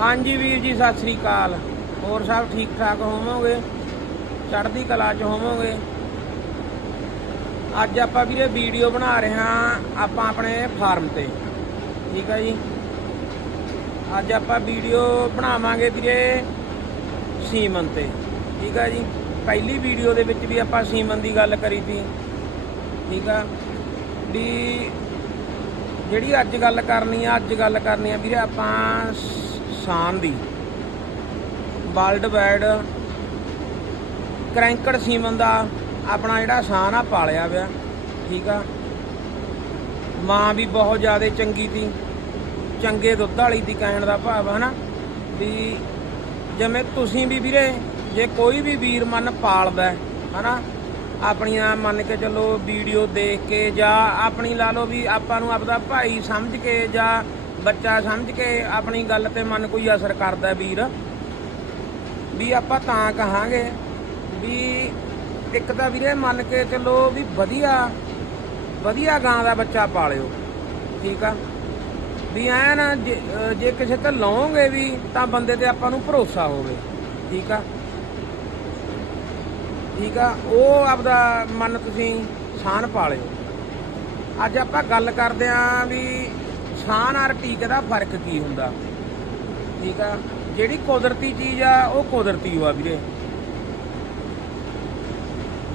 ਹਾਂਜੀ ਵੀਰ ਜੀ, ਸਤਿ ਸ੍ਰੀ ਅਕਾਲ। ਹੋਰ ਸਭ ਠੀਕ ਠਾਕ ਹੋਵੋਗੇ? ਚੜ੍ਹਦੀ ਕਲਾ 'ਚ ਹੋਵੋਗੇ? ਅੱਜ ਆਪਾਂ ਵੀਰੇ ਵੀਡੀਓ ਬਣਾ ਰਹੇ ਹਾਂ ਆਪਾਂ ਆਪਣੇ ਫਾਰਮ ਤੇ। ਠੀਕ ਹੈ ਜੀ? ਅੱਜ ਆਪਾਂ ਵੀਡੀਓ ਬਣਾਵਾਂਗੇ ਵੀਰੇ ਸੀਮਨ ਤੇ। ਠੀਕ ਹੈ ਜੀ? ਪਹਿਲੀ ਵੀਡੀਓ ਦੇ ਵਿੱਚ ਵੀ ਆਪਾਂ ਸੀਮਨ ਦੀ ਗੱਲ ਕਰੀ ਸੀ। ਠੀਕ ਆ? ਵੀ ਜਿਹੜੀ ਅੱਜ ਗੱਲ ਕਰਨੀ ਆ, ਅੱਜ ਗੱਲ ਕਰਨੀ ਆ ਵੀਰੇ ਆਪਾਂ ਸ- ਸਾਨ ਦੀ। ਵਰਲਡ ਵਾਈਡ ਕਰੈਂਕੜ ਸੀਮਨ ਦਾ ਆਪਣਾ ਜਿਹੜਾ ਸਾਨ ਆ, ਪਾਲਿਆ ਪਿਆ ਠੀਕ ਆ। ਮਾਂ ਵੀ ਬਹੁਤ ਜ਼ਿਆਦਾ ਚੰਗੀ ਸੀ। ਚੰਗੇ ਦੁੱਧ ਵਾਲੀ ਦੀ ਕਹਿਣ ਦਾ ਭਾਵ ਹੈ ਨਾ ਵੀ ਜਿਵੇਂ ਤੁਸੀਂ ਵੀ ਵੀਰੇ, ਜੇ ਕੋਈ ਵੀ ਵੀਰ ਮਨ ਪਾਲਦਾ ਹੈ ਨਾ ਆਪਣੀਆਂ ਮੰਨ ਕੇ ਚੱਲੋ ਵੀਡੀਓ ਦੇਖ ਕੇ ਜਾਂ ਆਪਣੀ ਲਾ ਲਓ ਵੀ ਆਪਾਂ ਨੂੰ ਆਪਦਾ ਭਾਈ ਸਮਝ ਕੇ ਜਾਂ ਬੱਚਾ ਸਮਝ ਕੇ ਆਪਣੀ ਗੱਲ ਤੇ ਮਨ ਕੋਈ ਅਸਰ ਕਰਦਾ ਵੀਰ। ਵੀ ਆਪਾਂ ਤਾਂ ਕਹਾਂਗੇ ਵੀ ਇੱਕ ਤਾਂ ਵੀਰੇ ਮੰਨ ਕੇ ਚੱਲੋ ਵੀ ਵਧੀਆ ਵਧੀਆ ਗਾਂ ਦਾ ਬੱਚਾ ਪਾਲਿਓ, ਠੀਕ ਆ? ਵੀ ਐਨ ਜੇ ਜੇ ਕਿਸੇ ਤੇ ਲਾਓਗੇ ਵੀ ਤਾਂ ਬੰਦੇ ਤੇ ਆਪਾਂ ਨੂੰ ਭਰੋਸਾ ਹੋਵੇ, ਠੀਕ ਆ? ਠੀਕ ਆ? ਉਹ ਆਪਦਾ ਮਨ ਤੁਸੀਂ ਸਾਨ ਪਾਲਿਓ ਅੱਜ ਆਪਾਂ ਗੱਲ ਕਰਦੇ ਆਂ ਵੀ ਸਾਨ ਔਰ ਟੀਕੇ ਦਾ ਫ਼ਰਕ ਕੀ ਹੁੰਦਾ? ਠੀਕ ਆ? ਜਿਹੜੀ ਕੁਦਰਤੀ ਚੀਜ਼ ਆ, ਉਹ ਕੁਦਰਤੀ ਓ ਆ ਵੀਰੇ।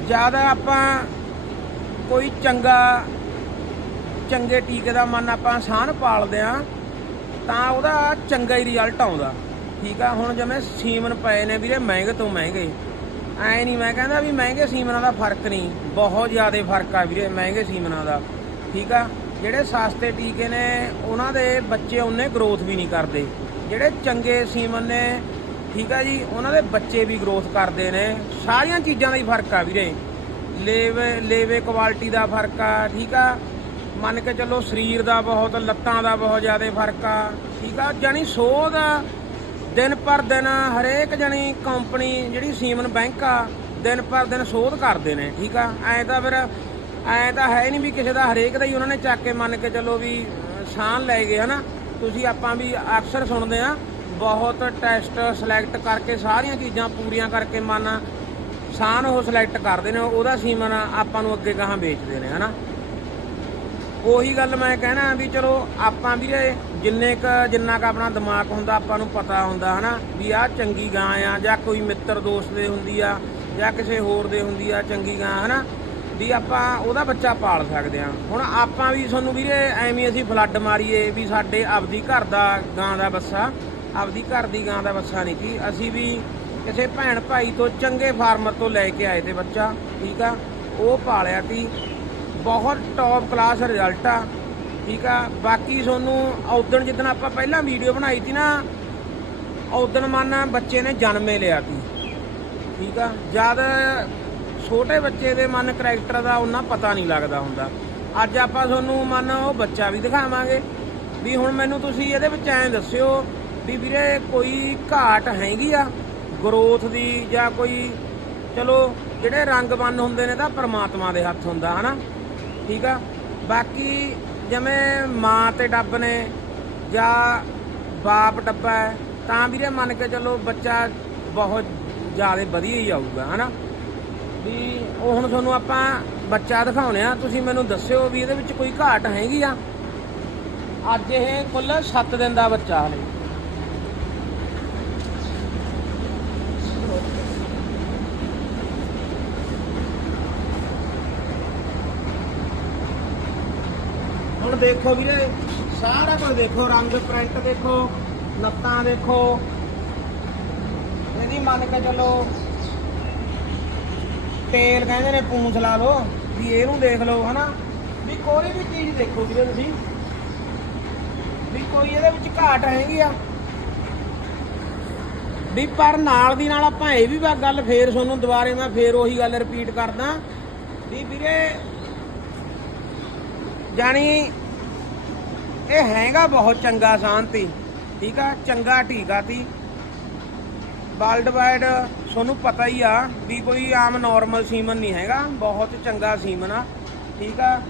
ਜ਼ਿਆਦਾ ਆਪਾਂ ਕੋਈ ਚੰਗਾ, ਚੰਗੇ ਟੀਕੇ ਦਾ ਮਨ ਆਪਾਂ ਸਾਨ ਪਾਲਦੇ ਆ, ਤਾਂ ਉਹਦਾ ਚੰਗਾ ਹੀ ਰਿਜ਼ਲਟ ਆਉਂਦਾ। ਠੀਕ ਆ? ਹੁਣ ਜਿਵੇਂ ਸੀਮਨ ਪਏ ਨੇ ਵੀਰੇ ਮਹਿੰਗੇ ਤੋਂ ਮਹਿੰਗੇ। ਐ ਨਹੀਂ ਮੈਂ ਕਹਿੰਦਾ ਵੀ ਮਹਿੰਗੇ ਸੀਮਨਾਂ ਦਾ ਫ਼ਰਕ ਨਹੀਂ, ਬਹੁਤ ਜ਼ਿਆਦਾ ਫ਼ਰਕ ਆ ਵੀਰੇ ਮਹਿੰਗੇ ਸੀਮਨਾਂ ਦਾ। ਠੀਕ ਆ? ਜਿਹੜੇ ਸਸਤੇ ਟੀਕੇ ਨੇ, ਉਹਨਾਂ ਦੇ ਬੱਚੇ ਉਹਨੇ ਗਰੋਥ ਵੀ ਨਹੀਂ ਕਰਦੇ। ਜਿਹੜੇ ਚੰਗੇ ਸੀਮਨ ਨੇ, ਠੀਕ ਆ ਜੀ, ਉਹਨਾਂ ਦੇ ਬੱਚੇ ਵੀ ਗਰੋਥ ਕਰਦੇ ਨੇ। ਸਾਰੀਆਂ ਚੀਜ਼ਾਂ ਦਾ ਹੀ ਫ਼ਰਕ ਆ ਵੀਰੇ। ਲੇਵੇ ਲੇਵੇ ਕੁਆਲਿਟੀ ਦਾ ਫ਼ਰਕ ਆ, ਠੀਕ ਆ। ਮੰਨ ਕੇ ਚੱਲੋ ਸਰੀਰ ਦਾ ਬਹੁਤ, ਲੱਤਾਂ ਦਾ ਬਹੁਤ ਜ਼ਿਆਦਾ ਫ਼ਰਕ ਆ, ਠੀਕ ਆ। ਜਾਨੀ ਸੋਧ ਦਿਨ ਪਰ ਦਿਨ ਹਰੇਕ ਜਣੀ ਕੰਪਨੀ ਜਿਹੜੀ ਸੀਮਨ ਬੈਂਕ ਆ, ਦਿਨ ਪਰ ਦਿਨ ਸੋਧ ਕਰਦੇ ਨੇ, ਠੀਕ ਆ। ਐ ਤਾਂ ਫਿਰ ਐ ਤਾਂ ਹੈ ਨਹੀਂ ਵੀ ਕਿਸੇ ਦਾ ਹਰੇਕ ਦਾ ਹੀ ਉਹਨਾਂ ਨੇ ਚੱਕ ਕੇ ਮੰਨ ਕੇ ਚੱਲੋ ਵੀ ਅਹ, ਸਾਨ ਲੈ ਗਏ ਹਨਾ? ਤੁਸੀਂ ਆਪਾਂ ਵੀ ਅਕਸਰ ਸੁਣਦੇ ਆ ਬਹੁਤ ਟੈਸਟ ਸਿਲੈਕਟ ਕਰਕੇ ਸਾਰੀਆਂ ਚੀਜ਼ਾਂ ਪੂਰੀਆਂ ਕਰਕੇ ਮਨ ਸਾਨ ਉਹ ਸਿਲੈਕਟ ਕਰਦੇ ਨੇ ਉਹਦਾ ਸੀਮਨ ਆਪਾਂ ਨੂੰ ਅੱਗੇ ਗਾਹਾਂ ਵੇਚਦੇ ਨੇ ਹਨਾ? ਉਹੀ ਗੱਲ ਮੈਂ ਕਹਿਣਾ ਵੀ ਚਲੋ ਆਪਾਂ ਵੀਰੇ ਜਿੰਨੇ ਕ ਜਿੰਨਾ ਕ ਆਪਣਾ ਦਿਮਾਗ ਹੁੰਦਾ ਆਪਾਂ ਨੂੰ ਪਤਾ ਹੁੰਦਾ ਹਨਾ? ਵੀ ਆਹ ਚੰਗੀ ਗਾਂ ਆ ਜਾਂ ਕੋਈ ਮਿੱਤਰ ਦੋਸਤ ਦੇ ਹੁੰਦੀ ਆ ਜਾਂ ਕਿਸੇ ਹੋਰ ਦੇ ਹੁੰਦੀ ਆ ਚੰਗੀ ਗਾਂ ਹਨਾ? ਵੀ ਆਪਾਂ ਉਹਦਾ ਬੱਚਾ ਪਾਲ ਸਕਦੇ ਆ ਹੁਣ ਆਪਾਂ ਵੀ ਤੁਹਾਨੂੰ ਵੀਰੇ ਐਵੇਂ ਅਸੀਂ ਫਲੱਡ ਮਾਰੀਏ ਵੀ ਸਾਡੇ ਆਪਦੀ ਘਰ ਦਾ ਗਾਂ ਦਾ ਬੱਸਾ, ਆਪਦੀ ਘਰ ਦੀ ਗਾਂ ਦਾ ਬੱਸਾ ਨਹੀਂ ਸੀ। ਅਸੀਂ ਵੀ ਕਿਸੇ ਭੈਣ ਭਾਈ ਤੋਂ ਚੰਗੇ ਫਾਰਮਰ ਤੋਂ ਲੈ ਕੇ ਆਏ ਤੇ ਬੱਚਾ, ਠੀਕ ਆ? ਉਹ ਪਾਲਿਆ ਤੀ ਬਹੁਤ ਟੌਪ ਕਲਾਸ ਰਿਜ਼ਲਟ ਆ, ਠੀਕ ਆ? ਬਾਕੀ ਤੁਹਾਨੂੰ ਉਦਣ ਜਿੱਦਣ ਆਪਾਂ ਪਹਿਲਾਂ ਵੀਡੀਓ ਬਣਾਈ ਸੀ ਨਾ ਉਦਣ ਮਨ ਬੱਚੇ ਨੇ ਜਨਮੇ ਲਿਆ ਸੀ, ਠੀਕ ਆ? ਜਦ ਛੋਟੇ ਬੱਚੇ ਦੇ ਮਨ ਕਰੈਕਟਰ ਦਾ ਉਹਨਾਂ ਪਤਾ ਨਹੀਂ ਲੱਗਦਾ ਹੁੰਦਾ। ਅੱਜ ਆਪਾਂ ਤੁਹਾਨੂੰ ਮਨ ਉਹ ਬੱਚਾ ਵੀ ਦਿਖਾਵਾਂਗੇ ਵੀ ਹੁਣ ਮੈਨੂੰ ਤੁਸੀਂ ਇਹਦੇ ਵਿੱਚ ਐਂ ਦੱਸਿਓ ਵੀ ਵੀਰੇ ਕੋਈ ਘਾਟ ਹੈਗੀ ਆ ਗਰੋਥ ਦੀ ਜਾਂ ਕੋਈ, ਚਲੋ ਜਿਹੜੇ ਰੰਗ ਬੰਨ ਹੁੰਦੇ ਨੇ ਤਾਂ ਪਰਮਾਤਮਾ ਦੇ ਹੱਥ ਹੁੰਦਾ, ਹਨਾ? ਠੀਕ ਆ? ਬਾਕੀ ਜਿਵੇਂ ਮਾਂ ਤੇ ਡੱਬ ਨੇ ਜਾਂ ਬਾਪ ਡੱਬਾ ਹੈ, ਤਾਂ ਵੀਰੇ ਮੰਨ ਕੇ ਚੱਲੋ ਬੱਚਾ ਬਹੁਤ ਜ਼ਿਆਦਾ ਵਧੀਆ ਹੀ ਆਊਗਾ, ਹਨਾ? ਵੀ ਉਹ ਹੁਣ ਤੁਹਾਨੂੰ ਆਪਾਂ ਬੱਚਾ ਦਿਖਾਉਣੇ ਆ। ਤੁਸੀਂ ਮੈਨੂੰ ਦੱਸਿਓ ਵੀ ਇਹਦੇ ਵਿੱਚ ਕੋਈ ਘਾਟ ਹੈਗੀ ਆ? ਅੱਜ ਇਹ ਕੁੱਲ 7 ਦਿਨ ਦਾ ਬੱਚਾ ਹਲੇ। ਹੁਣ ਦੇਖੋ ਵੀਰੇ, ਸਾਰਾ ਕੁਝ ਦੇਖੋ, ਰੰਗ ਪ੍ਰਿੰਟ ਦੇਖੋ, ਲੱਤਾਂ ਦੇਖੋ। ਇਹਦੀ ਮੰਨ ਕੇ ਚੱਲੋ ਤੇਲ ਕਹਿੰਦੇ ਨੇ ਪੂੰਛ ਲਾ ਲਓ, ਵੀ ਇਹਨੂੰ ਦੇਖ ਲਓ, ਹਨਾ? ਵੀ ਕੋਈ ਵੀ ਚੀਜ਼ ਦੇਖੋ ਵੀਰੇ ਤੁਸੀਂ। ਵੀ ਕੋਈ ਇਹਦੇ ਵਿੱਚ ਘਾਟ ਹੈਗੀ ਆ। ਵੀ ਪਰ ਨਾਲ ਦੀ ਨਾਲ ਆਪਾਂ ਇਹ ਵੀ ਗੱਲ ਫੇਰ ਤੁਹਾਨੂੰ ਦੁਬਾਰੇ ਮੈਂ ਫੇਰ ਉਹੀ ਗੱਲ ਰਿਪੀਟ ਕਰਦਾ, ਵੀ ਵੀਰੇ, ਜਾਣੀ ਇਹ ਹੈਗਾ ਬਹੁਤ ਚੰਗਾ ਸ਼ਾਂਤੀ, ਠੀਕ ਆ? ਚੰਗਾ ਟੀਕਾ ਤੀ। ਵਰਲਡ ਵਾਈਡ ਤੁਹਾਨੂੰ ਪਤਾ ਹੀ ਆ ਵੀ ਕੋਈ ਆਮ ਨਾਰਮਲ ਸੀਮਨ ਨਹੀਂ ਹੈਗਾ, ਬਹੁਤ ਚੰਗਾ ਸੀਮਨ ਆ, ਠੀਕ ਆ।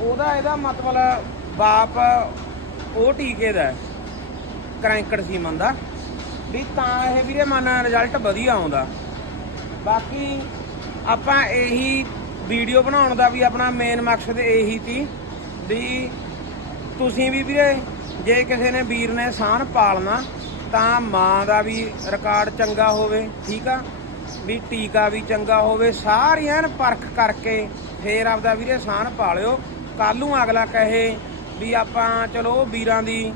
ਉਹਦਾ ਇਹਦਾ ਮਤਲਬ ਬਾਪ ਉਹ ਟੀਕੇ ਦਾ ਕਰੈਂਕੜ ਸੀਮਨ ਦਾ। ਵੀ ਤਾਂ ਇਹ ਵੀਰੇ ਮਨ ਰਿਜ਼ਲਟ ਵਧੀਆ ਆਉਂਦਾ। ਬਾਕੀ ਆਪਾਂ ਇਹੀ ਵੀਡੀਓ ਬਣਾਉਣ ਦਾ ਵੀ ਆਪਣਾ ਮੇਨ ਮਕਸਦ ਇਹੀ ਸੀ ਵੀ ਤੁਸੀਂ ਵੀ ਵੀਰੇ, ਜੇ ਕਿਸੇ ਨੇ ਵੀਰ ਨੇ ਸਾਨ ਪਾਲਣਾ ਤਾਂ ਮਾਂ ਦਾ ਵੀ ਰਿਕਾਰਡ ਚੰਗਾ ਹੋਵੇ, ਠੀਕ ਆ? ਵੀ ਟੀਕਾ ਵੀ ਚੰਗਾ ਹੋਵੇ, ਸਾਰੀਆਂ ਪਰਖ ਕਰਕੇ ਫੇਰ ਆਪਦਾ ਵੀਰੇ ਸਾਨ ਪਾਲਿਓ ਕੱਲ ਨੂੰ ਅਗਲਾ ਕਹੇ ਵੀ ਆਪਾਂ, ਚਲੋ ਵੀਰਾਂ ਦੀ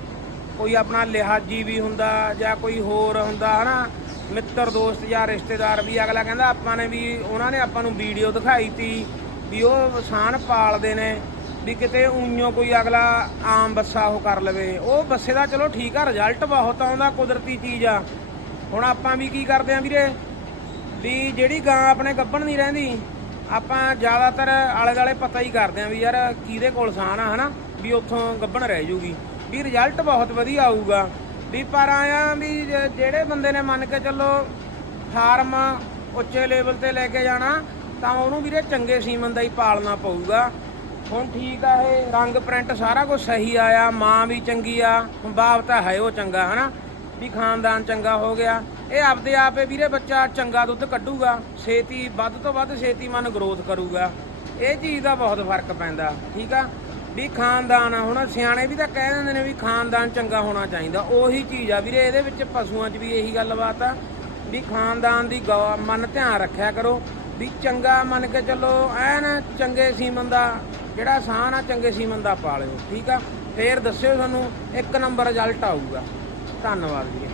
ਕੋਈ ਆਪਣਾ ਲਿਹਾਜੀ ਵੀ ਹੁੰਦਾ ਜਾਂ ਕੋਈ ਹੋਰ ਹੁੰਦਾ, ਹਨਾ? ਮਿੱਤਰ, ਦੋਸਤ ਜਾਂ ਰਿਸ਼ਤੇਦਾਰ ਵੀ ਅਗਲਾ ਕਹਿੰਦਾ ਆਪਾਂ ਨੇ ਵੀ, ਉਹਨਾਂ ਨੇ ਆਪਾਂ ਨੂੰ ਵੀਡੀਓ ਦਿਖਾਈ ਤੀ ਵੀ ਉਹ ਸਾਨ ਪਾਲਦੇ ਨੇ। ਵੀ ਕਿਤੇ ਉਈਓ ਕੋਈ ਅਗਲਾ ਆਮ ਬੱਸਾ ਉਹ ਕਰ ਲਵੇ। ਉਹ ਬੱਸੇ ਦਾ ਚਲੋ ਠੀਕ ਆ ਰਿਜ਼ਲਟ ਬਹੁਤ ਆਉਂਦਾ ਕੁਦਰਤੀ ਚੀਜ਼ ਆ। ਹੁਣ ਆਪਾਂ ਵੀ ਕੀ ਕਰਦੇ ਆਂ ਵੀਰੇ? ਵੀ ਜਿਹੜੀ ਗਾਂ ਆਪਣੇ ਗੱਭਣ ਨਹੀਂ ਰਹਿੰਦੀ, ਆਪਾਂ ਜ਼ਿਆਦਾਤਰ ਆਲੇ ਦਾਲੇ ਪਤਾ ਹੀ ਕਰਦੇ ਆਂ ਵੀ ਯਾਰ ਕਿਹਦੇ ਕੋਲ ਸਾਨ ਆ ਹਨਾ? ਵੀ ਉੱਥੋਂ ਗੱਭਣ ਰਹਿ ਜੂਗੀ। ਵੀ ਰਿਜ਼ਲਟ ਬਹੁਤ ਵਧੀਆ ਆਊਗਾ। ਵੀ ਪਰ ਆਇਆ ਵੀ ਜਿਹੜੇ ਬੰਦੇ ਨੇ ਮੰਨ ਕੇ ਚੱਲੋ ਫਾਰਮ ਉੱਚੇ ਲੈਵਲ ਤੇ ਲੈ ਕੇ ਜਾਣਾ, ਤਾਂ ਉਹਨੂੰ ਵੀਰੇ ਚੰਗੇ ਸੀਮਨ ਦਾ ਹੀ ਪਾਲਣਾ ਪਊਗਾ। ਹੁਣ ਠੀਕ ਆ ਇਹ ਰੰਗ ਪ੍ਰਿੰਟ ਸਾਰਾ ਕੁਝ ਸਹੀ ਆਇਆ ਮਾਂ ਵੀ ਚੰਗੀ ਆ ਬਾਪ ਤਾਂ ਹੈ ਉਹ ਚੰਗਾ ਹਨਾ? ਵੀ ਖਾਨਦਾਨ ਚੰਗਾ ਹੋ ਗਿਆ। ਇਹ ਆਪਦੇ ਆਪੇ ਵੀਰੇ ਬੱਚਾ ਚੰਗਾ ਦੁੱਧ ਕੱਢੂਗਾ ਛੇਤੀ ਵੱਧ ਤੋਂ ਵੱਧ ਛੇਤੀ ਮਨ ਗਰੋਥ ਕਰੂਗਾ। ਇਹ ਚੀਜ਼ ਦਾ ਬਹੁਤ ਫ਼ਰਕ ਪੈਂਦਾ ਠੀਕ ਆ? ਵੀ ਖਾਨਦਾਨ ਆ, ਹੁਣ ਸਿਆਣੇ ਵੀ ਤਾਂ ਕਹਿ ਦਿੰਦੇ ਨੇ ਵੀ ਖਾਨਦਾਨ ਚੰਗਾ ਹੋਣਾ ਚਾਹੀਦਾ। ਉਹੀ ਚੀਜ਼ ਆ ਵੀਰੇ ਇਹਦੇ ਵਿੱਚ ਪਸ਼ੂਆਂ 'ਚ ਵੀ ਇਹੀ ਗੱਲਬਾਤ ਆ। ਵੀ ਖਾਨਦਾਨ ਦੀ ਗੌ- ਮਨ ਧਿਆਨ ਰੱਖਿਆ ਕਰੋ। ਵੀ ਚੰਗਾ ਮੰਨ ਕੇ ਚੱਲੋ, ਐਨ ਚੰਗੇ ਸੀਮਨ ਦਾ, ਜਿਹੜਾ ਸਾਨ ਆ, ਚੰਗੇ ਸੀਮਨ ਦਾ ਪਾ ਲਿਓ, ਠੀਕ ਆ? ਫੇਰ ਦੱਸਿਓ ਤੁਹਾਨੂੰ ਇੱਕ ਨੰਬਰ ਰਿਜ਼ਲਟ ਆਊਗਾ। ਧੰਨਵਾਦ ਜੀ।